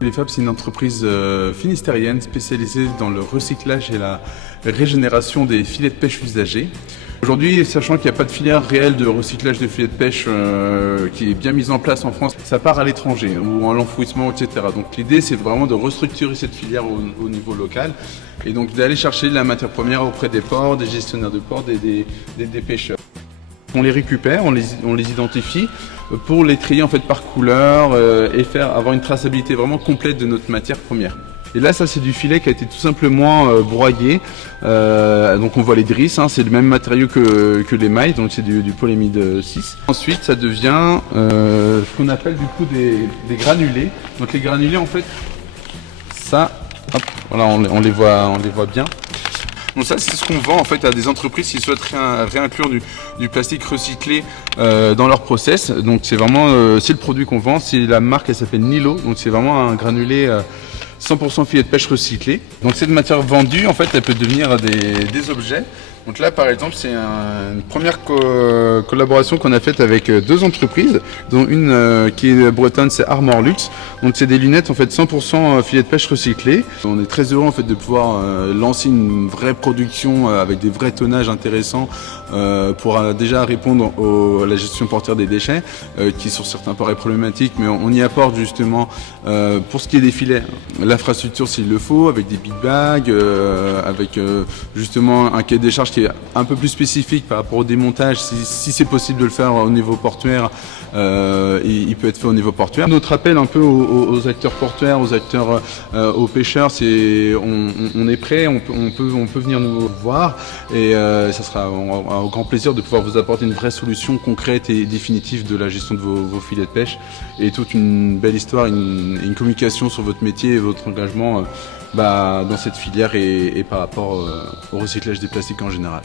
Les Fab, c'est une entreprise finistérienne spécialisée dans le recyclage et la régénération des filets de pêche usagés. Aujourd'hui, sachant qu'il n'y a pas de filière réelle de recyclage de filets de pêche qui est bien mise en place en France, ça part à l'étranger ou en l'enfouissement, etc. Donc l'idée, c'est vraiment de restructurer cette filière au niveau local et donc d'aller chercher la matière première auprès des ports, des gestionnaires de ports, des pêcheurs. On les récupère, on les identifie pour les trier en fait par couleur et avoir une traçabilité vraiment complète de notre matière première. Et là, ça c'est du filet qui a été tout simplement broyé. Donc on voit les drisses, hein, c'est le même matériau que les mailles, donc c'est du polyamide 6. Ensuite, ça devient ce qu'on appelle du coup des granulés. Donc les granulés, en fait, ça, hop, voilà, on les voit bien. Donc ça, c'est ce qu'on vend en fait à des entreprises qui souhaitent réinclure du plastique recyclé dans leur process. Donc c'est vraiment c'est le produit qu'on vend, c'est la marque, elle s'appelle Nilo. Donc c'est vraiment un granulé 100% filet de pêche recyclé. Donc cette matière vendue, en fait, elle peut devenir des objets. Donc là, par exemple, c'est une première collaboration qu'on a faite avec deux entreprises, dont une qui est bretonne, c'est Armor Luxe. Donc c'est des lunettes en fait 100% filet de pêche recyclé. On est très heureux en fait de pouvoir lancer une vraie production avec des vrais tonnages intéressants pour déjà répondre à la gestion portière des déchets, qui sur certains paraît problématique, mais on y apporte justement pour ce qui est des filets, l'infrastructure s'il le faut, avec des big bags, avec justement un cahier des charges qui est un peu plus spécifique par rapport au démontage, si c'est possible de le faire au niveau portuaire, il peut être fait au niveau portuaire. Notre appel un peu aux acteurs portuaires, aux acteurs, aux pêcheurs, c'est on est prêt, on peut venir nous voir et ça sera un grand plaisir de pouvoir vous apporter une vraie solution concrète et définitive de la gestion de vos filets de pêche et toute une belle histoire, une communication sur votre métier et votre engagement dans cette filière et par rapport au recyclage des plastiques en général.